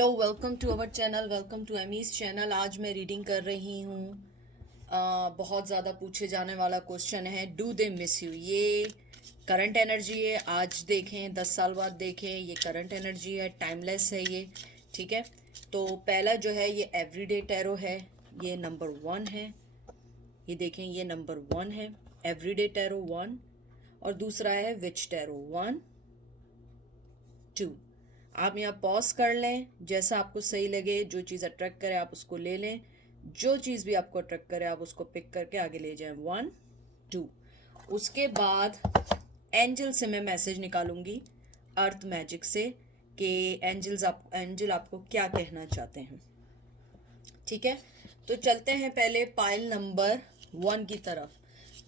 Hello, welcome to our channel, welcome to Amy's channel. आज मैं reading कर रही हूँ। बहुत ज़्यादा पूछे जाने वाला क्वेश्चन है, डू दे मिस यू। ये करंट एनर्जी है, आज देखें 10 साल बाद देखें, ये करंट एनर्जी है, टाइमलेस है ये। ठीक है, तो पहला जो है ये एवरीडे टैरो है, ये नंबर 1 है। ये देखें, ये नंबर 1 है, एवरीडे टैरो 1। और दूसरा है विच टैरो 1 2। आप यहाँ पॉज कर लें, जैसा आपको सही लगे, जो चीज़ अट्रैक्ट करे आप उसको ले लें, जो चीज़ भी आपको अट्रैक्ट करे आप उसको पिक करके आगे ले जाएं। 1 2। उसके बाद एंजल से मैं मैसेज निकालूंगी, अर्थ मैजिक से, कि एंजल आपको क्या कहना चाहते हैं। ठीक है, तो चलते हैं पहले पाइल नंबर 1 की तरफ।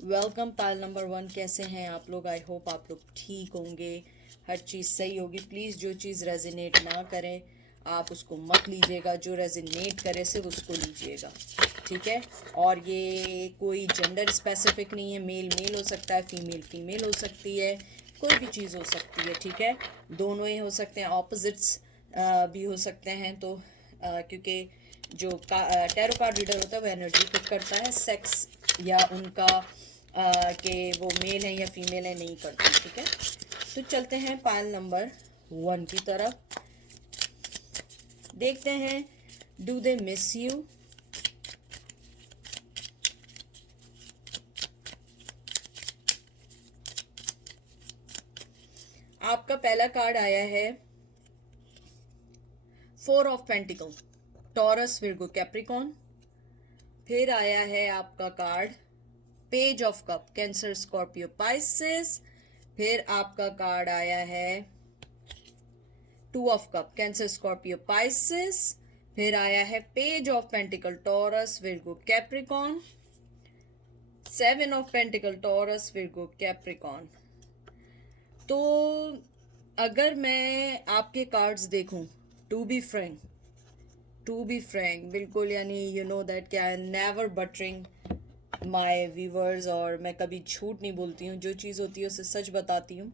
वेलकम पाइल नंबर 1, कैसे हैं आप लोग? आई होप आप लोग ठीक होंगे, हर चीज़ सही होगी। प्लीज़ जो चीज़ रेजोनेट ना करें आप उसको मत लीजिएगा, जो रेजोनेट करे सिर्फ उसको लीजिएगा। ठीक है, और ये कोई जेंडर स्पेसिफिक नहीं है, मेल मेल हो सकता है, फीमेल फीमेल हो सकती है, कोई भी चीज़ हो सकती है। ठीक है, दोनों ही हो सकते हैं, ऑपोजिट्स भी हो सकते हैं। तो क्योंकि जो टैरो कार्ड रीडर होता है वो एनर्जी पिक करता है, सेक्स या उनका कि वो मेल है या फीमेल है नहीं करती। ठीक है, तो चलते हैं पाइल नंबर 1 की तरफ, देखते हैं डू दे मिस यू। आपका पहला कार्ड आया है 4 of pentacle, Taurus Virgo Capricorn. फिर आया है आपका card page of cup, Cancer Scorpio Pisces. फिर आपका कार्ड आया है 2 of cup, Cancer Scorpio Pisces. फिर आया है page of pentacle, Taurus Virgo Capricorn. 7 of pentacle, Taurus Virgo Capricorn. तो अगर मैं आपके कार्ड्स देखूं, टू बी फ्रैंक बिल्कुल, यानी यू नो दैट कि I never buttering my viewers, और मैं कभी झूठ नहीं बोलती हूँ, जो चीज़ होती है उसे सच बताती हूँ।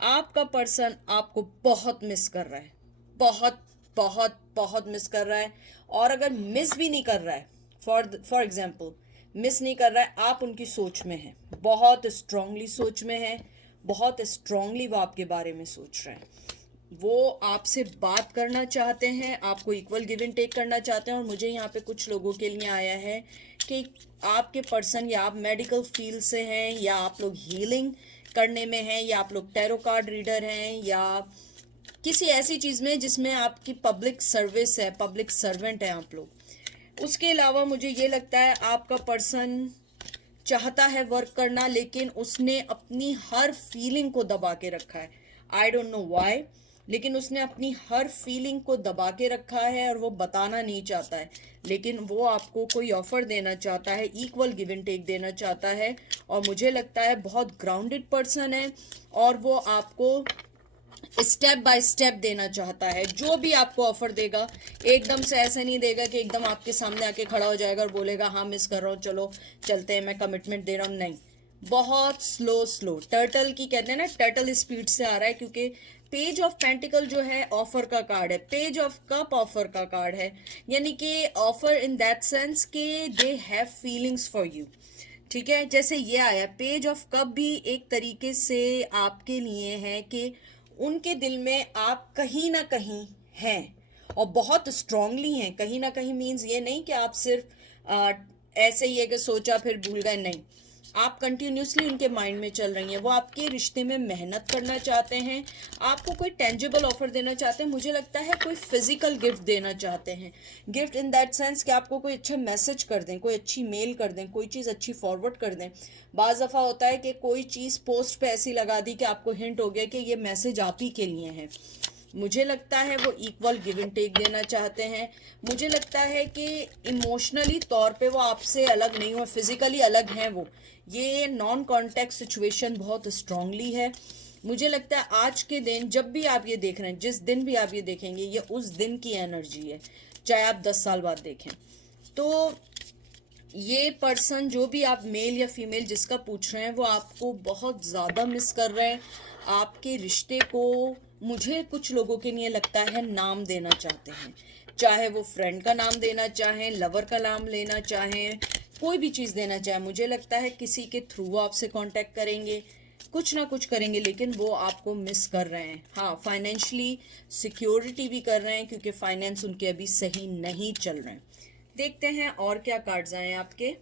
आपका पर्सन आपको बहुत मिस कर रहा है, बहुत बहुत बहुत मिस कर रहा है। और अगर मिस भी नहीं कर रहा है, फॉर एग्जाम्पल मिस नहीं कर रहा है, आप उनकी सोच में हैं, बहुत स्ट्रांगली सोच में हैं, बहुत स्ट्रांगली वो आपके बारे में सोच रहे हैं। वो आपसे बात करना चाहते हैं, आपको इक्वल गिव एंड टेक करना चाहते हैं। और मुझे यहाँ पे कुछ लोगों के लिए आया है कि आपके पर्सन या आप मेडिकल फील्ड से हैं, या आप लोग हीलिंग करने में हैं, या आप लोग टैरो कार्ड रीडर हैं, या किसी ऐसी चीज़ में जिसमें आपकी पब्लिक सर्विस है, पब्लिक सर्वेंट है आप लोग। उसके अलावा मुझे ये लगता है आपका पर्सन चाहता है वर्क करना, लेकिन उसने अपनी हर फीलिंग को दबा के रखा है। आई डोंट नो व्हाई, लेकिन उसने अपनी हर फीलिंग को दबा के रखा है और वो बताना नहीं चाहता है। लेकिन वो आपको कोई ऑफर देना चाहता है, इक्वल गिव एंड टेक देना चाहता है, और मुझे लगता है बहुत ग्राउंडेड पर्सन है, और वो आपको स्टेप बाय स्टेप देना चाहता है। जो भी आपको ऑफर देगा एकदम से ऐसा नहीं देगा कि एकदम आपके सामने आके खड़ा हो जाएगा और बोलेगा हाँ मिस कर रहा हूँ, चलो चलते हैं, मैं कमिटमेंट दे रहा हूँ। नहीं, बहुत स्लो स्लो, टर्टल की कहते हैं ना, टर्टल स्पीड से आ रहा है। क्योंकि पेज ऑफ पेंटिकल जो है ऑफर का कार्ड है, पेज ऑफ कप ऑफर का कार्ड है, यानी कि ऑफर इन दैट सेंस कि they have feelings for you. ठीक है, जैसे ये आया पेज ऑफ कप भी एक तरीके से आपके लिए है कि उनके दिल में आप कहीं ना कहीं हैं, और बहुत स्ट्रांगली हैं। कहीं ना कहीं मीन्स ये नहीं कि आप सिर्फ ऐसे ही है कि सोचा फिर भूल गए, नहीं, आप कंटिन्यूसली उनके माइंड में चल रही हैं। वो आपके रिश्ते में मेहनत करना चाहते हैं, आपको कोई टेंजिबल ऑफर देना चाहते हैं। मुझे लगता है कोई फिजिकल गिफ्ट देना चाहते हैं, गिफ्ट इन दैट सेंस कि आपको कोई अच्छा मैसेज कर दें, कोई अच्छी मेल कर दें, कोई चीज़ अच्छी फॉरवर्ड कर दें। बाज़ दफ़ा होता है कि कोई चीज़ पोस्ट पे ऐसी लगा दी कि आपको हिंट हो गया कि ये मैसेज आप ही के लिए है। मुझे लगता है वो इक्वल गिव एंड टेक देना चाहते हैं। मुझे लगता है कि इमोशनली तौर पे वो आपसे अलग नहीं हुए, फिजिकली अलग हैं वो। ये नॉन कॉन्टैक्ट सिचुएशन बहुत स्ट्रांगली है। मुझे लगता है आज के दिन जब भी आप ये देख रहे हैं, जिस दिन भी आप ये देखेंगे, ये उस दिन की एनर्जी है, चाहे आप 10 साल बाद देखें। तो ये पर्सन, जो भी आप मेल या फीमेल जिसका पूछ रहे हैं, वो आपको बहुत ज़्यादा मिस कर रहे हैं। आपके रिश्ते को मुझे कुछ लोगों के लिए लगता है नाम देना चाहते हैं, चाहे वो फ्रेंड का नाम देना चाहें, लवर का नाम लेना चाहें, कोई भी चीज़ देना चाहें। मुझे लगता है किसी के थ्रू आपसे कांटेक्ट करेंगे, कुछ ना कुछ करेंगे, लेकिन वो आपको मिस कर रहे हैं। हाँ, फाइनेंशियली सिक्योरिटी भी कर रहे हैं, क्योंकि फाइनेंस उनके अभी सही नहीं चल रहे हैं। देखते हैं और क्या कार्ड्स आए हैं आपके।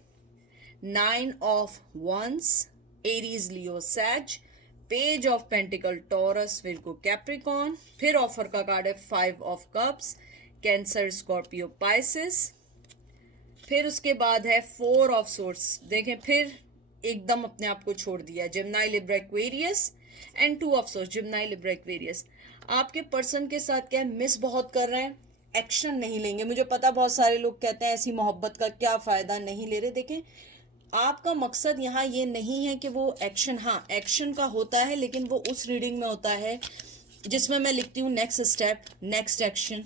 9 of once, Aries, Leo, Sag, page of pentacle, Taurus, Virgo, Capricorn. फिर ऑफर का कार्ड है 5 of cups, Cancer, Scorpio, Pisces. फिर उसके बाद है 4 ऑफ सोर्स। देखें, फिर एकदम अपने आप को छोड़ दिया, Gemini, Libra, Aquarius and 2 of swords, Gemini, Libra, Aquarius. आपके पर्सन के साथ क्या है, मिस बहुत कर रहे हैं, एक्शन नहीं लेंगे। मुझे पता बहुत सारे लोग कहते हैं ऐसी मोहब्बत का क्या फ़ायदा, नहीं ले रहे। देखें, आपका मकसद यहाँ ये नहीं है कि वो एक्शन, हाँ एक्शन का होता है, लेकिन वो उस रीडिंग में होता है जिसमें मैं लिखती हूँ नेक्स्ट स्टेप, नेक्स्ट एक्शन।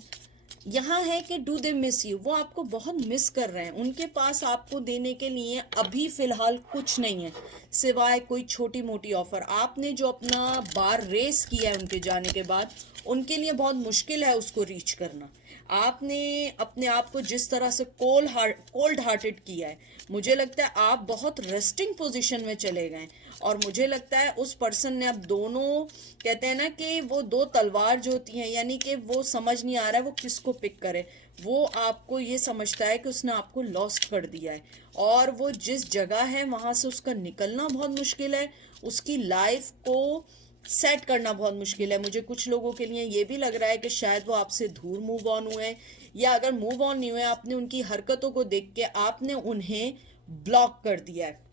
यहाँ है कि डू दे मिस यू, वो आपको बहुत मिस कर रहे हैं। उनके पास आपको देने के लिए अभी फ़िलहाल कुछ नहीं है, सिवाय कोई छोटी मोटी ऑफ़र। आपने जो अपना बार रेस किया है उनके जाने के बाद, उनके लिए बहुत मुश्किल है उसको रीच करना। आपने अपने आप को जिस तरह से कोल्ड हार्टेड किया है, मुझे लगता है आप बहुत रेस्टिंग पोजीशन में चले गए। और मुझे लगता है उस पर्सन ने अब दोनों, कहते हैं ना कि वो दो तलवार जो होती हैं, यानी कि वो समझ नहीं आ रहा है वो किसको पिक करे। वो आपको ये समझता है कि उसने आपको लॉस्ट कर दिया है, और वो जिस जगह है वहाँ से उसका निकलना बहुत मुश्किल है, उसकी लाइफ को सेट करना बहुत मुश्किल है। मुझे कुछ लोगों के लिए ये भी लग रहा है कि शायद वो आपसे दूर मूव ऑन हुए, या अगर मूव ऑन नहीं हुए, आपने उनकी हरकतों को देख के आपने उन्हें ब्लॉक कर दिया है।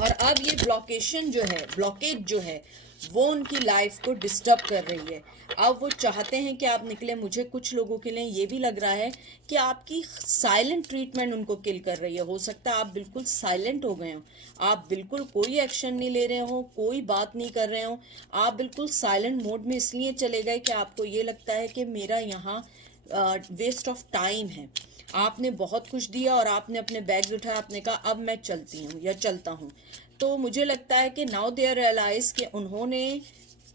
और अब ये ब्लॉकेज जो है वो उनकी लाइफ को डिस्टर्ब कर रही है। अब वो चाहते हैं कि आप निकले। मुझे कुछ लोगों के लिए ये भी लग रहा है कि आपकी साइलेंट ट्रीटमेंट उनको किल कर रही है। हो सकता है आप बिल्कुल साइलेंट हो गए हो, आप बिल्कुल कोई एक्शन नहीं ले रहे हो, कोई बात नहीं कर रहे हो, आप बिल्कुल साइलेंट मोड में इसलिए चले गए कि आपको ये लगता है कि मेरा यहाँ वेस्ट ऑफ टाइम है। आपने बहुत कुछ दिया और आपने अपने बैग्स उठाया, आपने कहा अब मैं चलती हूँ या चलता हूँ। तो मुझे लगता है कि नाउ दे आर रियलाइज कि उन्होंने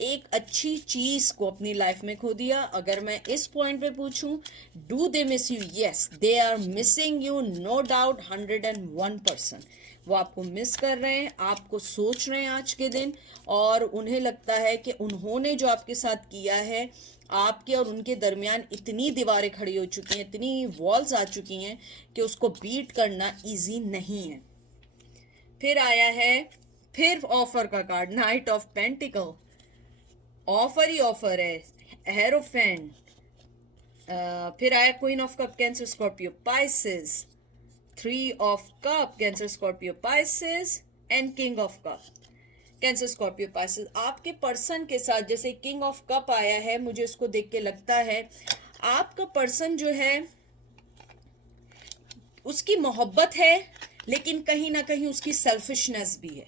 एक अच्छी चीज़ को अपनी लाइफ में खो दिया। अगर मैं इस पॉइंट पे पूछूं, do they miss you? Yes, they are missing you, no doubt, 101%। वो आपको मिस कर रहे हैं, आपको सोच रहे हैं आज के दिन, और उन्हें लगता है कि उन्होंने जो आपके साथ किया है, आपके और उनके दरमियान इतनी दीवारें खड़ी हो चुकी हैं, इतनी वॉल्स आ चुकी हैं कि उसको बीट करना इजी नहीं है। फिर आया है फिर ऑफर का card, night of pentacle. Offer he offer है, हेरोफेंट। फिर आया queen of cup, Cancer, Scorpio, Pisces. 3 of cup, Cancer, Scorpio, Pisces and king of cup, Cancer, Scorpio, Pisces. आपके पर्सन के साथ जैसे किंग ऑफ कप आया है, मुझे इसको देख के लगता है आपका पर्सन जो है उसकी मोहब्बत है, लेकिन कहीं ना कहीं उसकी सेल्फिशनेस भी है।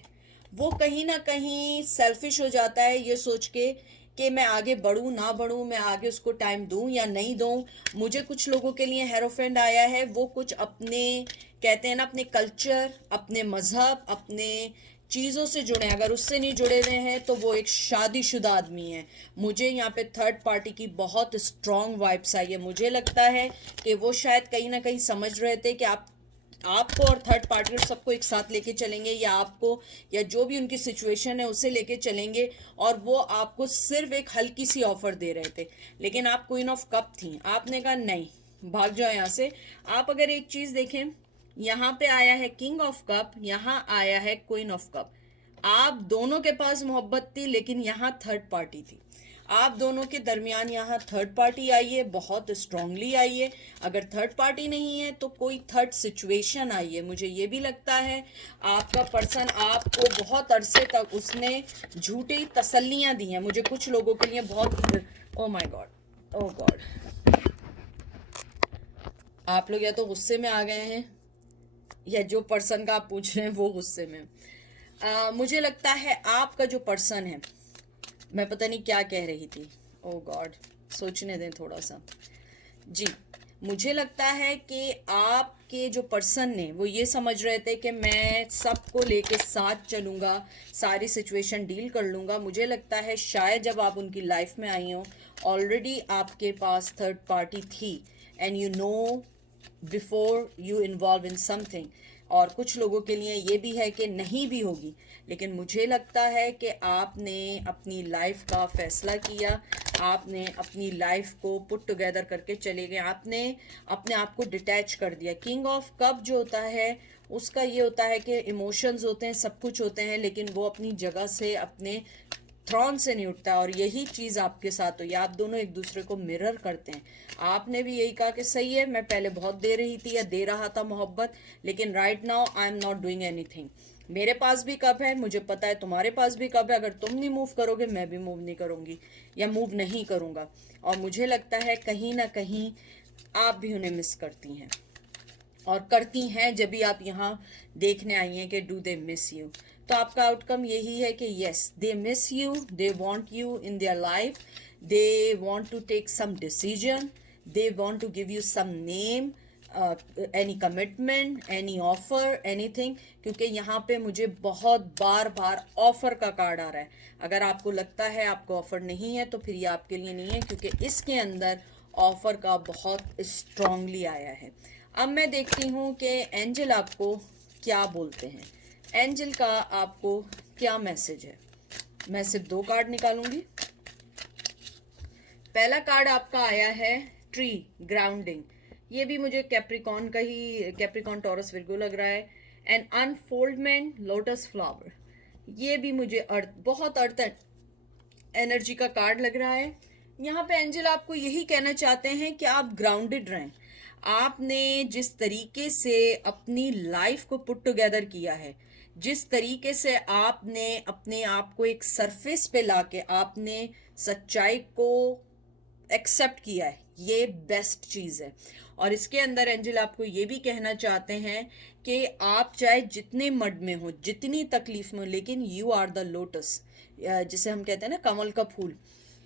वो कहीं ना कहीं सेल्फिश हो जाता है ये सोच के कि मैं आगे बढ़ूं ना बढ़ूं, मैं आगे उसको टाइम दूं या नहीं दूं। मुझे कुछ लोगों के लिए हेरोफेंड आया है, वो कुछ अपने, कहते हैं ना, अपने कल्चर, अपने मजहब, अपने चीज़ों से जुड़े हैं। अगर उससे नहीं जुड़े हुए हैं तो वो एक शादीशुदा आदमी है। मुझे यहाँ पे थर्ड पार्टी की बहुत स्ट्रॉन्ग वाइब्स आई है। मुझे लगता है कि वो शायद कहीं ना कहीं समझ रहे थे कि आपको और थर्ड पार्टी और सबको एक साथ लेके चलेंगे, या आपको या जो भी उनकी सिचुएशन है उसे लेके चलेंगे, और वो आपको सिर्फ एक हल्की सी ऑफर दे रहे थे। लेकिन आप क्वीन ऑफ कप थी, आपने कहा नहीं, भाग जाओ यहाँ से। आप अगर एक चीज़ देखें, यहाँ पे आया है किंग ऑफ कप, यहाँ आया है क्वीन ऑफ कप। आप दोनों के पास मोहब्बत थी, लेकिन यहाँ थर्ड पार्टी थी। आप दोनों के दरमियान यहाँ थर्ड पार्टी आई है, बहुत स्ट्रांगली आई है। अगर थर्ड पार्टी नहीं है तो कोई थर्ड सिचुएशन आई है। मुझे ये भी लगता है आपका पर्सन आपको बहुत अरसे तक उसने झूठी तसल्लियाँ दी हैं। मुझे कुछ लोगों के लिए बहुत, oh my god, oh god, आप लोग या तो गुस्से में आ गए हैं, या जो पर्सन का आप पूछ रहे हैं वो गुस्से में। मुझे लगता है आपका जो पर्सन है, मैं पता नहीं क्या कह रही थी, ओ गॉड, सोचने दें थोड़ा सा। जी, मुझे लगता है कि आपके जो पर्सन ने वो ये समझ रहे थे कि मैं सबको लेके साथ चलूँगा, सारी सिचुएशन डील कर लूँगा। मुझे लगता है शायद जब आप उनकी लाइफ में आई हो, ऑलरेडी आपके पास थर्ड पार्टी थी, and you know before you involve in something. और कुछ लोगों के लिए ये भी है कि नहीं भी होगी, लेकिन मुझे लगता है कि आपने अपनी लाइफ का फैसला किया, आपने अपनी लाइफ को पुट टुगेदर करके चले गए, आपने अपने आप को डिटैच कर दिया। किंग ऑफ कप जो होता है उसका ये होता है कि इमोशंस होते हैं, सब कुछ होते हैं, लेकिन वो अपनी जगह से, अपने थ्रॉन से नहीं उठता। और यही चीज़ आपके साथ हुई, आप दोनों एक दूसरे को मिरर करते हैं। आपने भी यही कहा कि सही है, मैं पहले बहुत दे रही थी या दे रहा था मोहब्बत, लेकिन right now I am not doing anything. मेरे पास भी कप है, मुझे पता है तुम्हारे पास भी कप है, अगर तुम नहीं मूव करोगे मैं भी मूव नहीं करूँगी या मूव नहीं करूँगा। और मुझे लगता है कहीं ना कहीं आप भी उन्हें मिस करती हैं, और करती हैं जब भी आप यहाँ देखने आई हैं कि डू दे मिस यू। तो आपका आउटकम यही है कि yes, they miss you, they want you in their life, they want to take some decision, they want to give you some name, any commitment, any offer, anything. क्योंकि यहाँ पे मुझे बहुत बार बार ऑफर का कार्ड आ रहा है। अगर आपको लगता है आपको ऑफर नहीं है तो फिर ये आपके लिए नहीं है, क्योंकि इसके अंदर ऑफर का बहुत स्ट्रांगली आया है। अब मैं देखती हूँ कि एंजल आपको क्या बोलते हैं, एंजल का आपको क्या मैसेज है। मैं सिर्फ 2 कार्ड निकालूंगी। पहला कार्ड आपका आया है ट्री, ग्राउंडिंग। ये भी मुझे कैप्रिकॉन का ही, कैप्रिकॉन टॉरस विर्गो लग रहा है। एंड अनफोल्डमेंट, लोटस फ्लावर, ये भी मुझे अर्थ, बहुत अर्थ एनर्जी का कार्ड लग रहा है। यहाँ पे एंजल आपको यही कहना चाहते हैं कि आप ग्राउंडेड रहें। आपने जिस तरीके से अपनी लाइफ को पुट टुगेदर किया है, जिस तरीके से आपने अपने आप को एक सरफेस पे लाके आपने सच्चाई को एक्सेप्ट किया है, ये बेस्ट चीज़ है। और इसके अंदर एंजल आपको ये भी कहना चाहते हैं कि आप चाहे जितने मड में हो, जितनी तकलीफ में हो, लेकिन यू आर द लोटस, जिसे हम कहते हैं ना कमल का फूल,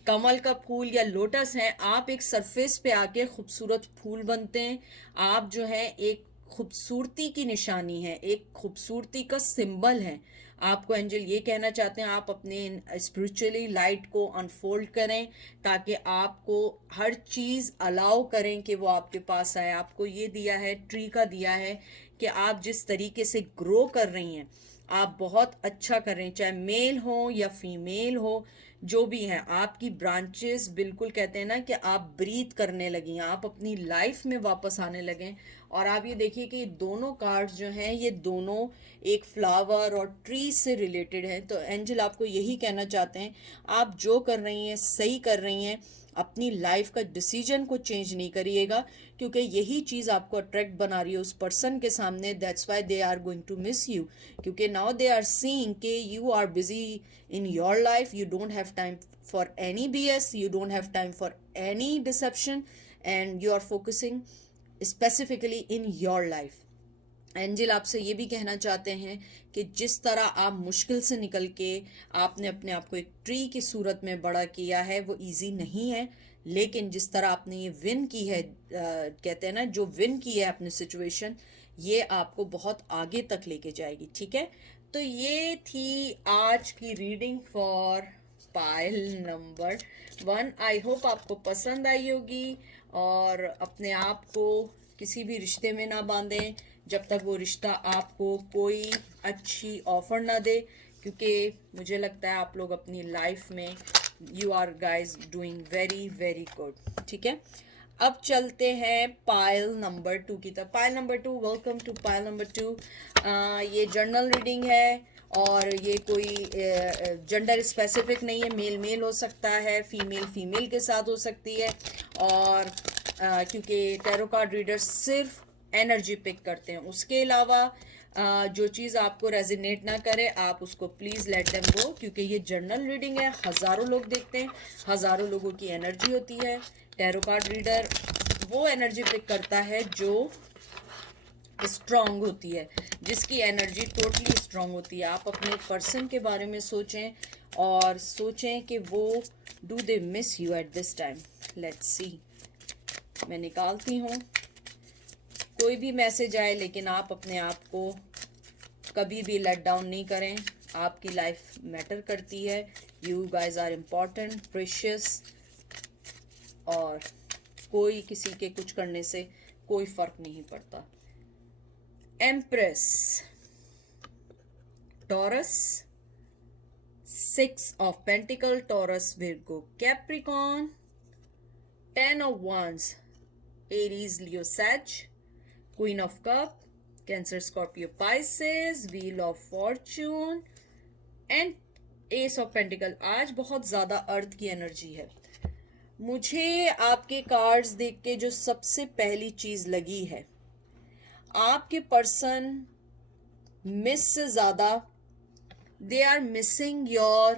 कमल का फूल या लोटस है। आप एक सरफेस पे आके खूबसूरत फूल बनते हैं। आप जो है एक खूबसूरती की निशानी है, एक खूबसूरती का सिंबल है। आपको एंजल ये कहना चाहते हैं आप अपने स्पिरिचुअली लाइट को अनफोल्ड करें, ताकि आपको हर चीज़ अलाउ करें कि वो आपके पास आए। आपको ये दिया है, ट्री का दिया है, कि आप जिस तरीके से ग्रो कर रही हैं आप बहुत अच्छा कर रहे हैं, चाहे मेल हो या फीमेल हो, जो भी हैं आपकी ब्रांचेस बिल्कुल कहते हैं ना कि आप ब्रीथ करने लगी, आप अपनी लाइफ में वापस आने लगें। और आप ये देखिए कि दोनों कार्ड्स जो हैं ये दोनों एक फ्लावर और ट्री से रिलेटेड हैं। तो एंजल आपको यही कहना चाहते हैं आप जो कर रही हैं सही कर रही हैं, अपनी लाइफ का डिसीजन को चेंज नहीं करिएगा, क्योंकि यही चीज़ आपको अट्रैक्ट बना रही है उस पर्सन के सामने। That's why they are going to miss you, क्योंकि नाउ दे आर सीइंग कि you are busy in your life, you don't have time for any BS, you don't have time for any deception, and you are focusing specifically in your life. Angel आपसे ये भी कहना चाहते हैं कि जिस तरह आप मुश्किल से निकल के आपने अपने आप को एक ट्री की सूरत में बड़ा किया है वो इजी नहीं है, लेकिन जिस तरह आपने ये विन की है, कहते हैं ना जो विन की है अपनी सिचुएशन, ये आपको बहुत आगे तक लेके जाएगी। ठीक है, तो ये थी आज की reading for pile number 1। I hope आपको पसंद आई होगी, और अपने आप को किसी भी रिश्ते में ना बांधें जब तक वो रिश्ता आपको कोई अच्छी ऑफर ना दे, क्योंकि मुझे लगता है आप लोग अपनी लाइफ में you are guys doing very very good. ठीक है, अब चलते हैं पाइल नंबर 2 की तरफ। Pile number 2, welcome to pile number 2। ये जर्नल रीडिंग है, और ये कोई जेंडर स्पेसिफिक नहीं है, मेल मेल हो सकता है, फीमेल फीमेल के साथ हो सकती है। और क्योंकि टैरो कार्ड रीडर सिर्फ एनर्जी पिक करते हैं, उसके अलावा जो चीज़ आपको रेजिनेट ना करे आप उसको प्लीज़ लेट देम गो, क्योंकि ये जर्नल रीडिंग है, हज़ारों लोग देखते हैं, हज़ारों लोगों की एनर्जी होती है। टैरो कार्ड रीडर वो एनर्जी पिक करता है जो स्ट्रॉन्ग होती है, जिसकी एनर्जी टोटली स्ट्रॉन्ग होती है। आप अपने पर्सन के बारे में सोचें और सोचें कि वो do they miss you at this time. Let's see. मैं निकालती हूँ। कोई भी मैसेज आए, लेकिन आप अपने आप को कभी भी लेट डाउन नहीं करें। आपकी लाइफ मैटर करती है। You guys are important, precious, और कोई किसी के कुछ करने से कोई फर्क नहीं पड़ता। Empress, Taurus, 6 of pentacle, Taurus, Virgo, Capricorn, 10 of wands, Aries, Leo, Sag, queen of cup, Cancer, Scorpio, Pisces, wheel of fortune and ace of pentacle. आज बहुत ज्यादा अर्थ की एनर्जी है। मुझे आपके कार्ड्स देख के जो सबसे पहली चीज लगी है, आपके पर्सन मिस से ज्यादा दे आर मिसिंग योर,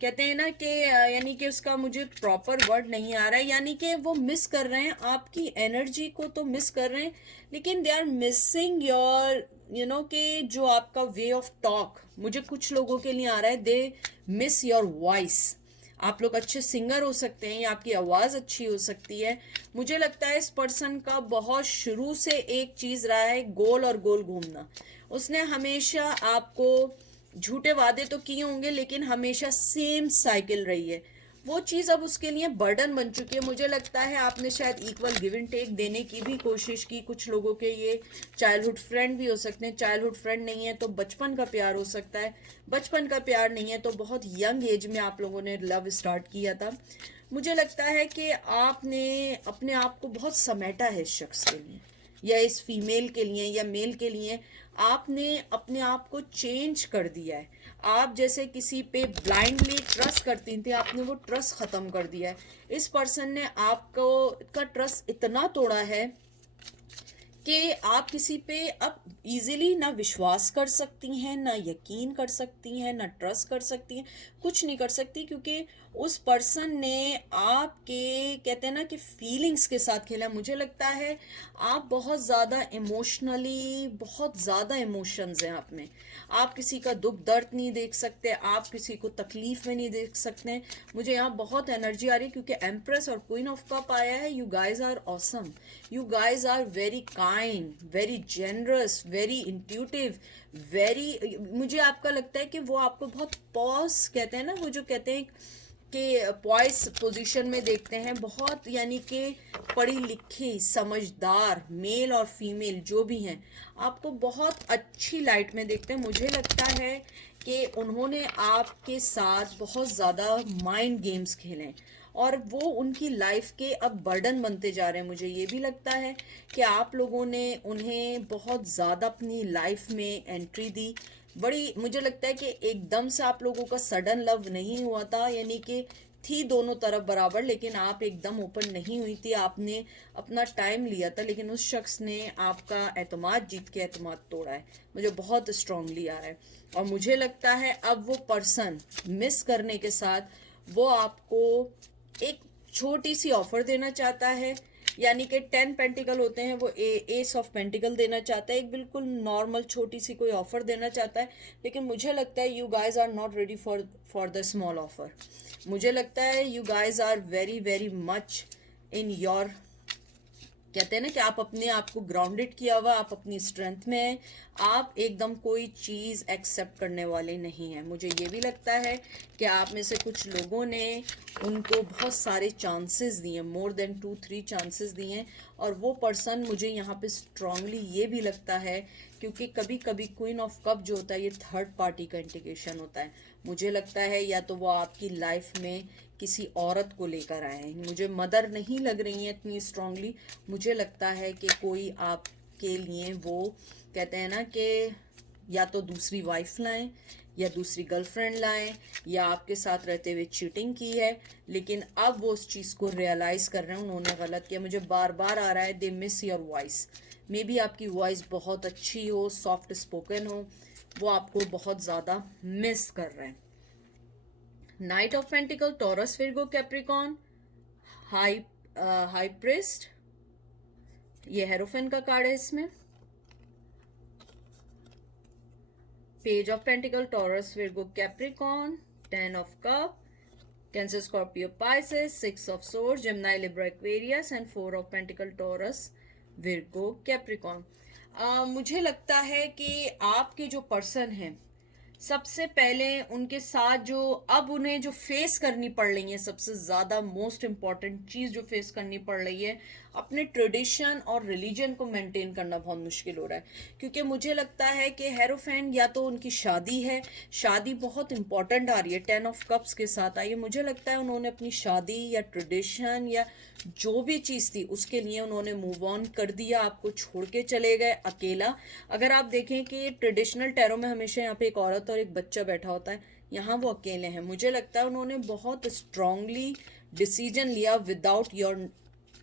कहते हैं ना कि यानी कि उसका मुझे प्रॉपर वर्ड नहीं आ रहा है, यानी कि वो मिस कर रहे हैं आपकी एनर्जी को, तो मिस कर रहे हैं, लेकिन दे आर मिसिंग योर कि जो आपका वे ऑफ टॉक, मुझे कुछ लोगों के लिए आ रहा है, दे मिस योर वॉइस। आप लोग अच्छे सिंगर हो सकते हैं या आपकी आवाज़ अच्छी हो सकती है। मुझे लगता है इस पर्सन का बहुत शुरू से एक चीज़ रहा है, गोल और गोल घूमना। उसने हमेशा आपको झूठे वादे तो किए होंगे, लेकिन हमेशा सेम साइकिल रही है। वो चीज़ अब उसके लिए बर्डन बन चुकी है। मुझे लगता है आपने शायद इक्वल गिव एंड टेक देने की भी कोशिश की। कुछ लोगों के ये चाइल्डहुड फ्रेंड भी हो सकते हैं, चाइल्डहुड फ्रेंड नहीं है तो बचपन का प्यार हो सकता है, बचपन का प्यार नहीं है तो बहुत यंग एज में आप लोगों ने लव स्टार्ट किया था। मुझे लगता है कि आपने अपने आप को बहुत समेटा है इस शख्स के लिए या इस फीमेल के लिए या मेल के लिए। आपने अपने आप को चेंज कर दिया है। आप जैसे किसी पे ब्लाइंडली ट्रस्ट करती थी, आपने वो ट्रस्ट ख़त्म कर दिया है। इस पर्सन ने आपको का ट्रस्ट इतना तोड़ा है कि आप किसी पे अब इजीली ना विश्वास कर सकती हैं, ना यकीन कर सकती हैं, ना ट्रस्ट कर सकती हैं, कुछ नहीं कर सकती, क्योंकि उस पर्सन ने आपके, कहते हैं ना कि फीलिंग्स के साथ खेला। मुझे लगता है आप बहुत ज़्यादा इमोशनली, बहुत ज़्यादा इमोशंस हैं आप में। आप किसी का दुख दर्द नहीं देख सकते, आप किसी को तकलीफ में नहीं देख सकते। मुझे यहाँ बहुत एनर्जी आ रही है क्योंकि एम्प्रेस और क्वीन ऑफ कप आया है। You guys are awesome, you guys are very kind, very generous, very intuitive, very, मुझे आपका लगता है कि वो आपको बहुत पॉज, कहते हैं ना वो जो कहते हैं कि पॉइस पोजीशन में देखते हैं, बहुत यानी कि पढ़ी लिखी समझदार मेल और फीमेल जो भी हैं आपको बहुत अच्छी लाइट में देखते हैं। मुझे लगता है कि उन्होंने आपके साथ बहुत ज़्यादा माइंड गेम्स खेले और वो उनकी लाइफ के अब बर्डन बनते जा रहे हैं। मुझे ये भी लगता है कि आप लोगों ने उन्हें बहुत ज़्यादा अपनी लाइफ में एंट्री दी। बड़ी, मुझे लगता है कि एकदम से आप लोगों का सडन लव नहीं हुआ था, यानी कि थी दोनों तरफ बराबर, लेकिन आप एकदम ओपन नहीं हुई थी। आपने अपना टाइम लिया था, लेकिन उस शख्स ने आपका एतमाद जीत के एतमाद तोड़ा है। मुझे बहुत स्ट्रांगली आ रहा है और मुझे लगता है अब वो पर्सन मिस करने के साथ वो आपको एक छोटी सी ऑफर देना चाहता है, यानी कि 10 पेंटिकल होते हैं, वो एस ऑफ पेंटिकल देना चाहता है, एक बिल्कुल नॉर्मल छोटी सी कोई ऑफर देना चाहता है। लेकिन मुझे लगता है you guys are not ready for the small offer. मुझे लगता है you guys are very very much in your, कहते हैं ना कि आप अपने आप को ग्राउंडेड किया हुआ, आप अपनी स्ट्रेंथ में हैं, आप एकदम कोई चीज़ एक्सेप्ट करने वाले नहीं हैं। मुझे ये भी लगता है कि आप में से कुछ लोगों ने उनको बहुत सारे चांसेस दिए, मोर देन 2-3 चांसेस दिए हैं, और वो पर्सन मुझे यहाँ पे स्ट्रांगली ये भी लगता है, क्योंकि कभी कभी क्वीन ऑफ कप जो होता है ये थर्ड पार्टी का इंडिकेशन होता है। मुझे लगता है या तो वो आपकी लाइफ में किसी औरत को लेकर आए हैं, मुझे मदर नहीं लग रही है इतनी स्ट्रांगली। मुझे लगता है कि कोई आपके लिए वो, कहते हैं ना कि या तो दूसरी वाइफ लाएं या दूसरी गर्लफ्रेंड लाएं या आपके साथ रहते हुए चीटिंग की है, लेकिन अब वो उस चीज़ को रियलाइज़ कर रहे हैं उन्होंने गलत किया। मुझे बार बार आ रहा है they miss your voice. May be आपकी वॉइस बहुत अच्छी हो, सॉफ्ट स्पोकन हो, वो आपको बहुत ज़्यादा मिस कर रहे हैं। Night of pentacle, Taurus, Virgo, Capricorn, high priest, ये हेरोफेन का कार्ड है इसमें। Page of pentacle, Taurus, Virgo, Capricorn, 10 of cup, Cancer, Scorpio, Pisces, Six of Swords, Gemini, Libra, Aquarius and Four of Pentacle, Taurus, Virgo, Capricorn. मुझे लगता है कि आपके जो पर्सन हैं, सबसे पहले उनके साथ जो अब उन्हें जो फेस करनी पड़ रही है, सबसे ज़्यादा मोस्ट इम्पॉर्टेंट चीज़ जो फेस करनी पड़ रही है, अपने ट्रेडिशन और रिलीजन को मेंटेन करना बहुत मुश्किल हो रहा है। क्योंकि मुझे लगता है कि हेरोफेन या तो उनकी शादी है, शादी बहुत इंपॉर्टेंट आ रही है, 10 of Cups के साथ आई है। मुझे लगता है उन्होंने अपनी शादी या ट्रेडिशन या जो भी चीज़ थी उसके लिए उन्होंने मूव ऑन कर दिया, आपको छोड़ के चले गए अकेला। अगर आप देखें कि ट्रेडिशनल टैरो में हमेशा यहाँ पे एक औरत और एक बच्चा बैठा होता है, यहाँ वो अकेले हैं। मुझे लगता है उन्होंने बहुत स्ट्रांगली डिसीजन लिया विदाउट योर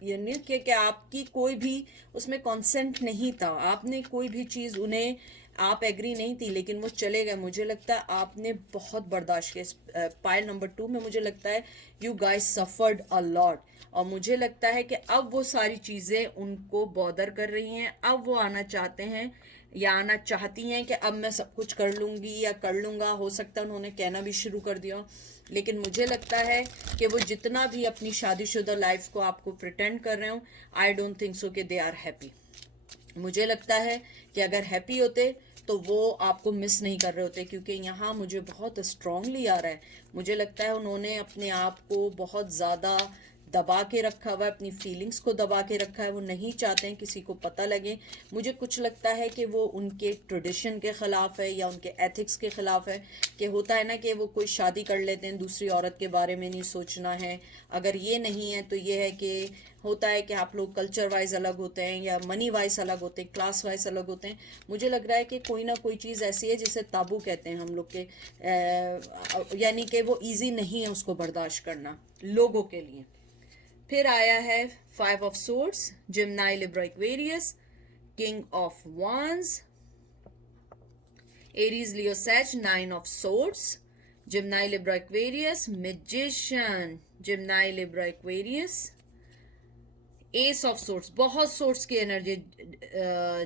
यानी कि आपकी कोई भी उसमें कॉन्सेंट नहीं था, आपने कोई भी चीज़ उन्हें आप एग्री नहीं थी, लेकिन वो चले गए। मुझे लगता है आपने बहुत बर्दाश्त किया। पाइल नंबर 2 में मुझे लगता है you guys suffered a lot, और मुझे लगता है कि अब वो सारी चीज़ें उनको बॉदर कर रही हैं। अब वो आना चाहते हैं या आना चाहती हैं कि अब मैं सब कुछ कर लूँगी या कर लूँगा। हो सकता है उन्होंने कहना भी शुरू कर दिया, लेकिन मुझे लगता है कि वो जितना भी अपनी शादीशुदा लाइफ को आपको प्रिटेंड कर रहे हो, आई डोंट थिंक सो कि दे आर हैप्पी। मुझे लगता है कि अगर हैप्पी होते तो वो आपको मिस नहीं कर रहे होते, क्योंकि यहाँ मुझे बहुत स्ट्रांगली आ रहा है। मुझे लगता है उन्होंने अपने आप को बहुत ज़्यादा दबा के रखा हुआ है, अपनी फीलिंग्स को दबा के रखा है। वो नहीं चाहते हैं किसी को पता लगे। मुझे कुछ लगता है कि वो उनके ट्रेडिशन के ख़िलाफ़ है या उनके एथिक्स के ख़िलाफ़ है। कि होता है ना कि वो कोई शादी कर लेते हैं, दूसरी औरत के बारे में नहीं सोचना है। अगर ये नहीं है तो ये है कि होता है कि आप लोग कल्चर वाइज अलग होते हैं या मनी वाइज अलग होते हैं, क्लास वाइज अलग होते हैं। मुझे लग रहा है कि कोई ना कोई चीज़ ऐसी है जिसे ताबू कहते हैं हम लोग के, यानी कि वो ईजी नहीं है उसको बर्दाश्त करना लोगों के लिए। फिर आया है 5 of Swords, Gemini, Libra, Aquarius, King of Wands, Aries, Leo, Sag, 9 of Swords, Gemini, Libra, Aquarius, Magician, Gemini, Libra, Aquarius, Ace of Swords, बहुत सोर्ट्स की energy,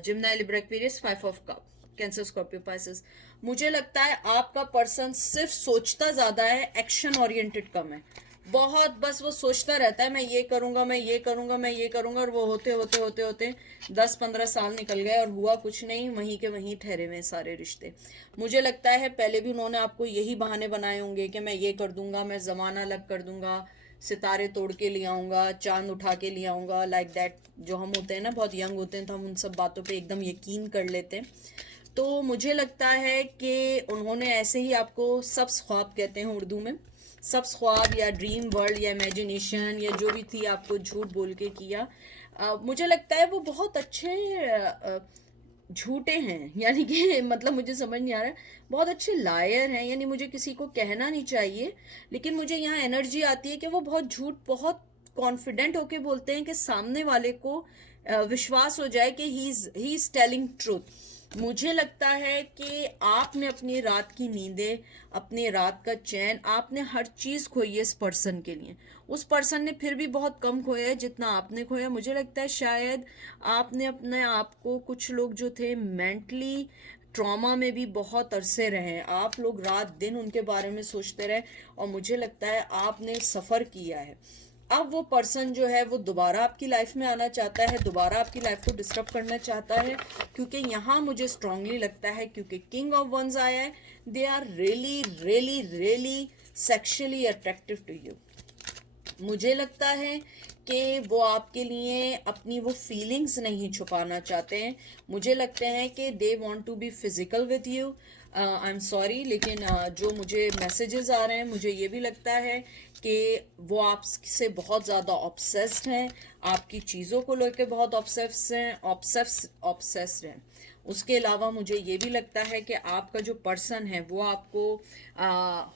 Gemini, Libra, Aquarius, 5 of Cup, cancer, Scorpio, Pisces. मुझे लगता है आपका person सिर्फ सोचता ज़्यादा है, एक्शन ओरिएंटेड कम है। बहुत बस वो सोचता रहता है मैं ये करूँगा, मैं ये करूँगा, मैं ये करूँगा, और वो होते होते होते होते 10-15 साल निकल गए और हुआ कुछ नहीं, वहीं के वहीं ठहरे हुए सारे रिश्ते। मुझे लगता है पहले भी उन्होंने आपको यही बहाने बनाए होंगे कि मैं ये कर दूंगा, मैं ज़माना अलग कर दूंगा, सितारे तोड़ के ले आऊँगा, चांद उठा के ले आऊँगा, लाइक दैट। जो हम होते हैं ना, बहुत यंग होते हैं तो हम उन सब बातों पे एकदम यकीन कर लेते हैं। तो मुझे लगता है कि उन्होंने ऐसे ही आपको सब्ज़ ख्वाब कहते हैं उर्दू में, सब्ज़ ख्वाब या ड्रीम वर्ल्ड या इमेजिनेशन या जो भी थी आपको झूठ बोल के किया। मुझे लगता है वो बहुत अच्छे झूठे हैं, यानी कि मतलब मुझे समझ नहीं आ रहा है, बहुत अच्छे लायर हैं। यानी मुझे किसी को कहना नहीं चाहिए, लेकिन मुझे यहाँ एनर्जी आती है कि वो बहुत झूठ बहुत कॉन्फिडेंट होके बोलते हैं कि सामने वाले को विश्वास हो जाए कि ही इज टेलिंग ट्रूथ। मुझे लगता है कि आपने अपनी रात की नींदें, अपनी रात का चैन, आपने हर चीज़ खोई है इस पर्सन के लिए। उस पर्सन ने फिर भी बहुत कम खोया है जितना आपने खोया। मुझे लगता है शायद आपने अपने आप को, कुछ लोग जो थे मेंटली ट्रॉमा में भी बहुत अरसे रहे, आप लोग रात दिन उनके बारे में सोचते रहे, और मुझे लगता है आपने सफ़र किया है। अब वो पर्सन जो है वो दोबारा आपकी लाइफ में आना चाहता है, दोबारा आपकी लाइफ को डिस्टर्ब करना चाहता है, क्योंकि यहाँ मुझे स्ट्रांगली लगता है, क्योंकि किंग ऑफ वंस आया है, they are really really really sexually attractive to you. मुझे लगता है कि वो आपके लिए अपनी वो फीलिंग्स नहीं छुपाना चाहते हैं। मुझे लगते हैं कि they want to be physical with you. I am sorry, लेकिन जो मुझे मैसेजेस आ रहे हैं, मुझे ये भी लगता है कि वो आपसे बहुत ज़्यादा ऑब्सेस्ड हैं, आपकी चीज़ों को लेकर बहुत ऑब्सेस्ड हैं। उसके अलावा मुझे ये भी लगता है कि आपका जो पर्सन है वो आपको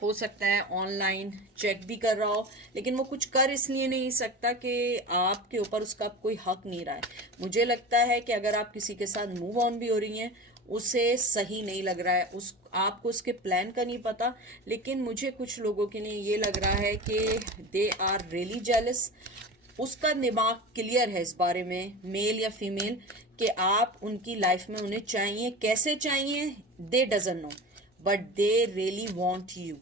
हो सकता है ऑनलाइन चेक भी कर रहा हो, लेकिन वो कुछ कर इसलिए नहीं सकता कि आपके ऊपर उसका कोई हक नहीं रहा है। मुझे लगता है कि अगर आप किसी के साथ मूव ऑन भी हो रही हैं, उसे सही नहीं लग रहा है, उस आपको उसके प्लान का नहीं पता, लेकिन मुझे कुछ लोगों के लिए ये लग रहा है कि दे आर रियली जेलस। उसका दिमाग क्लियर है इस बारे में, मेल या फीमेल, कि आप उनकी लाइफ में उन्हें चाहिए, कैसे चाहिए they doesn't know, but they really want you.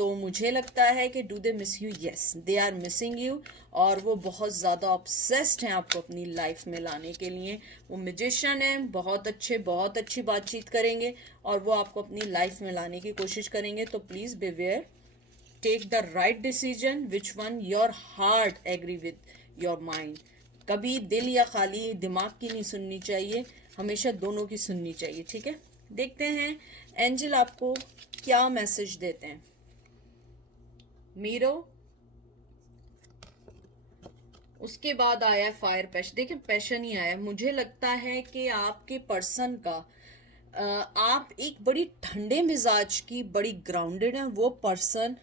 तो मुझे लगता है कि do they miss you, yes they are missing you, और वो बहुत ज़्यादा ऑब्सेस्ड हैं आपको अपनी लाइफ में लाने के लिए। वो मैजिशियन हैं, बहुत अच्छी बातचीत करेंगे और वो आपको अपनी लाइफ में लाने की कोशिश करेंगे। तो please beware, take the right decision, which one your heart agree with your mind. कभी दिल या खाली दिमाग की नहीं सुननी चाहिए, हमेशा दोनों की सुननी चाहिए, ठीक है। देखते हैं एंजल आपको क्या मैसेज देते हैं। मीरो, उसके बाद आया फायर पैशन। देखिए पैशन ही आया। मुझे लगता है कि आपके पर्सन का आप एक बड़ी ठंडे मिजाज की, बड़ी ग्राउंडेड है वो पर्सन,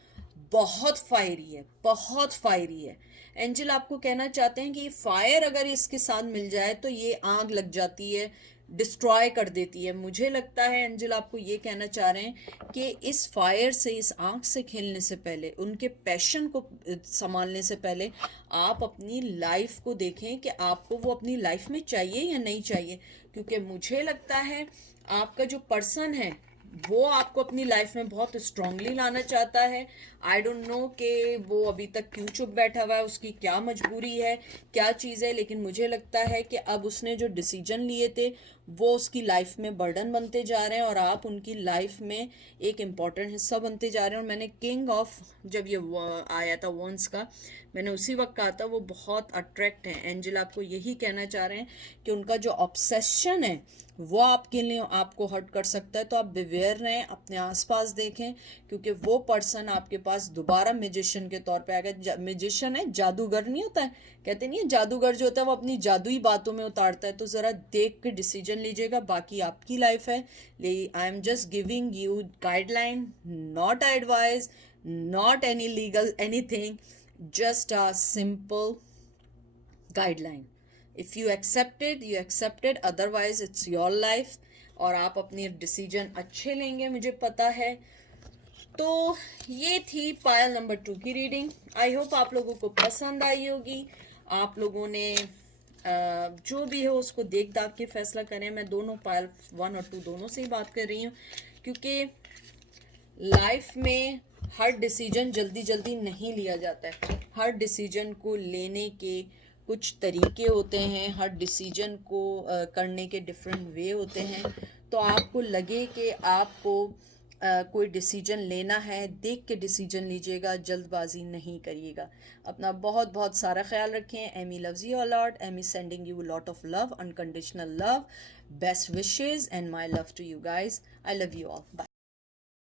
बहुत फायरी है, बहुत फायरी है। एंजल आपको कहना चाहते हैं कि ये फायर अगर इसके साथ मिल जाए तो ये आग लग जाती है, डिस्ट्रॉय कर देती है। मुझे लगता है एंजल आपको ये कहना चाह रहे हैं कि इस फायर से, इस आग से खेलने से पहले, उनके पैशन को संभालने से पहले आप अपनी लाइफ को देखें कि आपको वो अपनी लाइफ में चाहिए या नहीं चाहिए। क्योंकि मुझे लगता है आपका जो पर्सन है वो आपको अपनी लाइफ में बहुत स्ट्रांगली लाना चाहता है। आई डोंट नो कि वो अभी तक क्यों चुप बैठा हुआ है, उसकी क्या मजबूरी है, क्या चीज़ है, लेकिन मुझे लगता है कि अब उसने जो डिसीजन लिए थे वो उसकी लाइफ में बर्डन बनते जा रहे हैं और आप उनकी लाइफ में एक इम्पॉर्टेंट हिस्सा बनते जा रहे हैं। और मैंने किंग ऑफ जब ये आया था वॉन्स का, मैंने उसी वक्त कहा था वो बहुत अट्रैक्ट हैं। एंजल आपको यही कहना चाह रहे हैं कि उनका जो ऑब्सेशन है वो आपके लिए आपको हर्ट कर सकता है। तो आप बिवेयर रहें, अपने आसपास देखें, क्योंकि वो पर्सन आपके पास दोबारा मैजिशियन के तौर पे आएगा। मैजिशियन है, जादूगर नहीं होता है, कहते नहीं है जादूगर जो होता है वो अपनी जादुई बातों में उतारता है। तो ज़रा देख के डिसीजन लीजिएगा, बाकी आपकी लाइफ है। I am just giving you guideline, not advice, not any legal anything, just a simple guideline. If you accepted, you accepted, otherwise it's your life, और आप अपनी डिसीजन अच्छे लेंगे, मुझे पता है। तो ये थी पायल नंबर 2 की रीडिंग। आई होप आप लोगों को पसंद आई होगी। आप लोगों ने जो भी हो उसको देख दाख के फैसला करें। मैं दोनों पायल 1 और 2 दोनों से ही बात कर रही हूँ, क्योंकि लाइफ में हर डिसीजन जल्दी जल्दी नहीं लिया जाता है। हर डिसीजन को लेने के कुछ तरीके होते हैं, हर डिसीजन को करने के डिफरेंट वे होते हैं। तो आपको लगे कि आपको कोई डिसीजन लेना है, देख के डिसीजन लीजिएगा, जल्दबाजी नहीं करिएगा। अपना बहुत बहुत सारा ख्याल रखें। Amy loves you a lot. Amy sending you lot of love, unconditional love, best wishes and my love to you guys. I love you all. Bye.